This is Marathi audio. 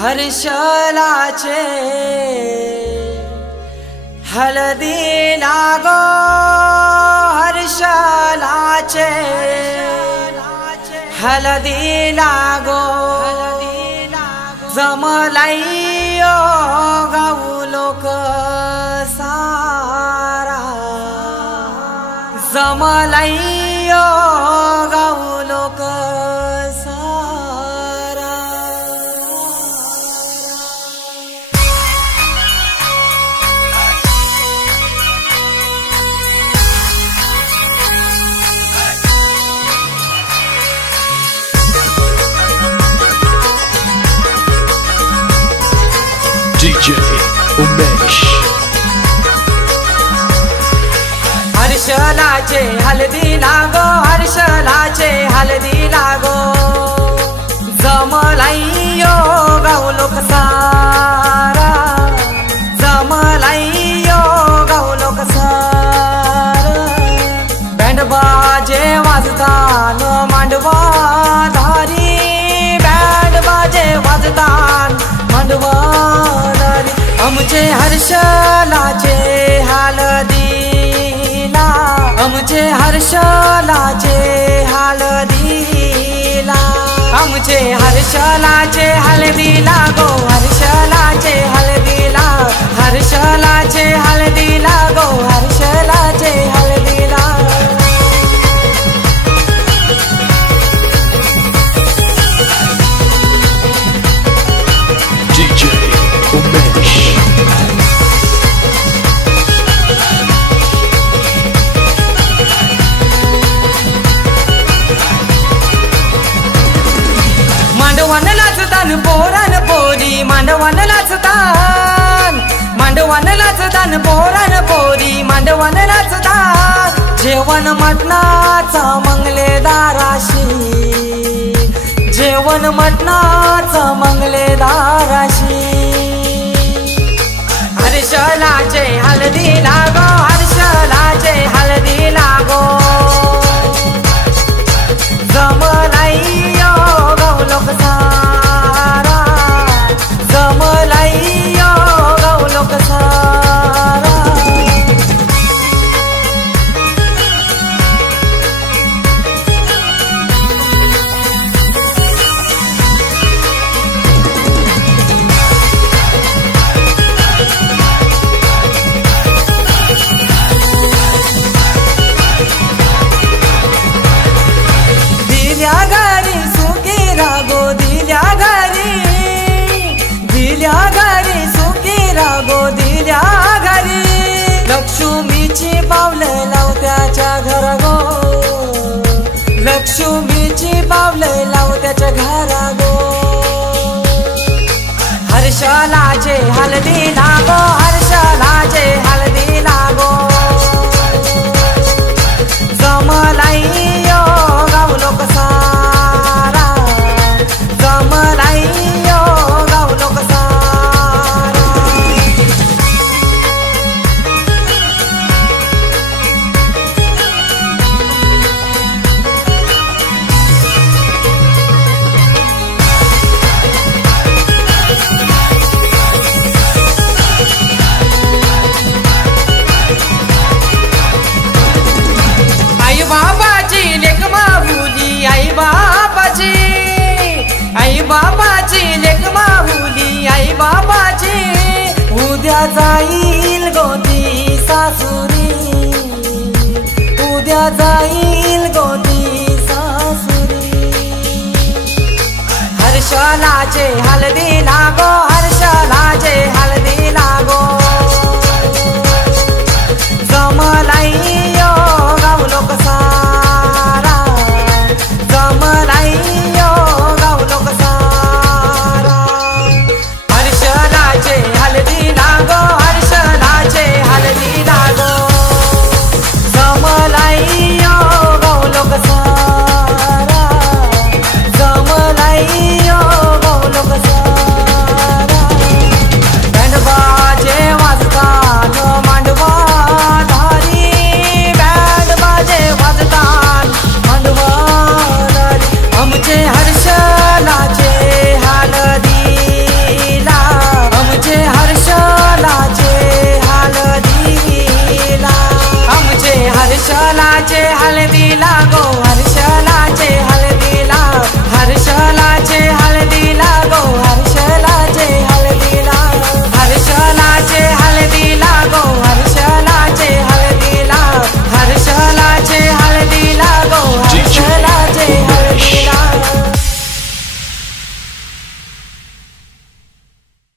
हर्षलाचे हलदी लागो हर्षलाचे हलदी लागो जमलाइयो गाऊ लोक सारा जमलाइयो गाऊ लोक सारा। DJ उमेश हर्षलाचे हलदी लागो हर्षलाचे हलदी लागो जमलाइयो गाऊ लोक सारा जमलाइयो गाऊ लोक सारा। बँड बाजे वाजतान मांडवा धारी बँड बाजे वाजतान मांडवा धारी आमचे हर्षलाचे हलदीला आमचे हर्षलाचे हलदीला आमचे हर्षलाचे हलदीला गो हर्षलाचे हलदीला हर्षलाचे हलदीला गो हर्षलाचे हलदीला। DJ उमेश मांडवान नाचतान पोरान पोरी मांडवान नाचतान मांडवान नाचतान पोरान पोरी मांडवान नाचतान जेवण मटणाचा मंगलेदाराशी जेवण मटणाचा मंगलेदाराशी। हर्षलाचे हलदी लागो हर्षलाचे हलदी लागो जमलाइयो गाऊ लोक सारा जमलाइयो गाऊ लोक सारा। दिल्या घरी सुखी रागो दिल्या घरी सुखी रागो दिल्या घरी लक्ष्मीची पावलं लावत्याच्या घरा गो लक्ष्मीची पावलं लावत्याच्या घरा गो। हर्षलाचे हलदी लागो हर्षलाचे हलदी लागो जमलाइयो गाऊ लोक सारा जमलाइयो गाऊ लोक सारा। आई बाबाची लेक माहुली आई बाबाची लेक माहुली आई बाबाची उद्या जाईल गोती सासुरी उद्या जाईल गोती सासुरी। हर्षलाचे हलदी लागो हर्षलाचे हलदी लागो जमलाइयो गाऊ लोक सारा जमलाइयो गाऊ लोक सारा। हर्षलाचे हलदी लागो हर्षलाचे हलदी लागो जमलाइयो गाऊ लोक सारा जमलाइयो गाऊ लोक सारा। हर्षलाचे हळदीला गो